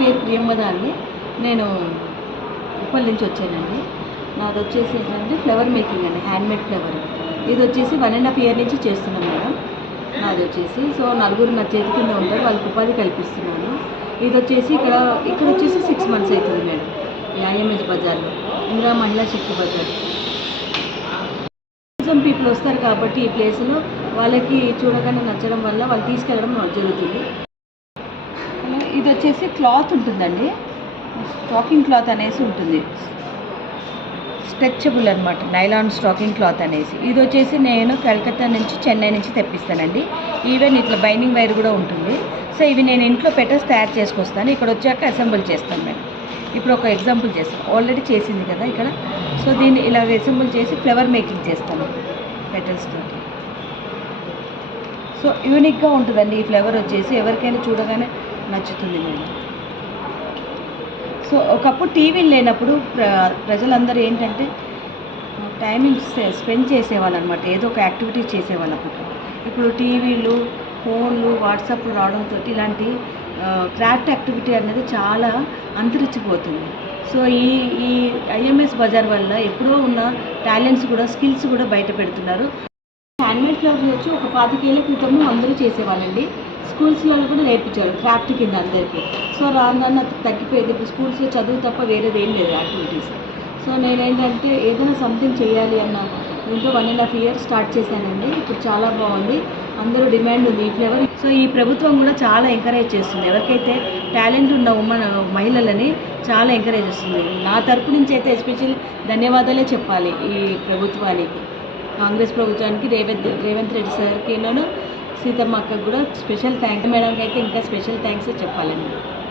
పేరు ప్రియమ్మదాన్ని నేను ఉప్పల్ నుంచి వచ్చానండి. నాది వచ్చేసి ఏంటంటే ఫ్లవర్ మేకింగ్ అండి హ్యాండ్మేడ్ ఫ్లవర్ ఇది వచ్చేసి వన్ అండ్ హాఫ్ ఇయర్ నుంచి చేస్తున్నాం మేడం. నాది వచ్చేసి సో నలుగురు నా చేతి కింద ఉంటారు వాళ్ళకి ఉపాధి కల్పిస్తున్నాను. ఇది వచ్చేసి ఇక్కడ ఇక్కడ వచ్చేసి సిక్స్ మంత్స్ అవుతుంది మేడం ఐఎంఎస్ బజార్లో ఇందిరా మహిళా శక్తి బజార్. టూరిజం పీపుల్ వస్తారు కాబట్టి ఈ ప్లేస్లో వాళ్ళకి చూడగానే నచ్చడం వల్ల వాళ్ళు తీసుకెళ్ళడం జరుగుతుంది. ఇది వచ్చేసి క్లాత్ ఉంటుందండి. స్టాకింగ్ క్లాత్ అనేసి ఉంటుంది. స్ట్రెచబుల్ అనమాట నైలాన్ స్టాకింగ్ క్లాత్ అనేసి. ఇది వచ్చేసి నేను కలకత్తా నుంచి చెన్నై నుంచి తెప్పిస్తానండి. ఈవెన్ ఇట్లా బైనింగ్ వైర్ కూడా ఉంటుంది. సో ఇవి నేను ఇంట్లో పెట్టేసి తయారు చేసుకొస్తాను. ఇక్కడ వచ్చాక అసెంబుల్ చేస్తాను మేడం. ఇప్పుడు ఒక ఎగ్జాంపుల్ చేస్తాను. ఆల్రెడీ చేసింది కదా ఇక్కడ. సో దీన్ని ఇలా అసెంబుల్ చేసి ఫ్లవర్ మేకింగ్ చేస్తాను పెటల్స్తో సో యూనిక్గా ఉంటుందండి ఈ ఫ్లవర్ వచ్చేసి. ఎవరికైనా చూడగానే నచ్చుతుంది మేడం. సో ఒకప్పుడు టీవీలు లేనప్పుడు ప్ర ప్రజలందరూ ఏంటంటే టైమింగ్స్ స్పెండ్ చేసేవాళ్ళు అనమాట ఏదో ఒక యాక్టివిటీ చేసేవాళ్ళు అప్పుడు ఇప్పుడు టీవీలు ఫోన్లు వాట్సాప్ రావడంతో ఇలాంటి క్రాఫ్ట్ యాక్టివిటీ అనేది చాలా అంతరించిపోతుంది. సో ఈ ఈ ఐఎంఎస్ బజార్ వల్ల ఎప్పుడో ఉన్న టాలెంట్స్ కూడా స్కిల్స్ కూడా బయట పెడుతున్నారు. హ్యాండ్మేడ్ ఫ్లవర్స్ వచ్చి ఒక పాతికేళ్ళ క్రితము అందరూ చేసేవాళ్ళండి. స్కూల్స్లో కూడా నేర్పించారు క్రాఫ్ట్ కింద అందరికీ. సో రాను తగ్గిపోయేది ఇప్పుడు స్కూల్స్లో చదువు తప్ప వేరేది ఏం లేదు యాక్టివిటీస్. సో నేనేంటంటే ఏదైనా సంథింగ్ చేయాలి అన్న దీంతో one and half year start చేశానండి. ఇప్పుడు చాలా బాగుంది. అందరూ డిమాండ్ ఉంది ఈ ఫ్లేవర్. సో ఈ ప్రభుత్వం కూడా చాలా ఎంకరేజ్ చేస్తుంది. ఎవరికైతే టాలెంట్ ఉన్న ఉమెన్ మహిళలని చాలా ఎంకరేజ్ చేస్తుంది. నా తరపు నుంచి అయితే ఎస్పెషల్లీ ధన్యవాదాలే చెప్పాలి ఈ ప్రభుత్వానికి. కాంగ్రెస్ ప్రభుత్వానికి రేవంత్ రేవంత్ రెడ్డి సార్కి నేను సీతమ్మ అక్కకు కూడా స్పెషల్ థ్యాంక్స్ మేడంకి అయితే ఇంకా స్పెషల్ థ్యాంక్స్ చెప్పాలండి.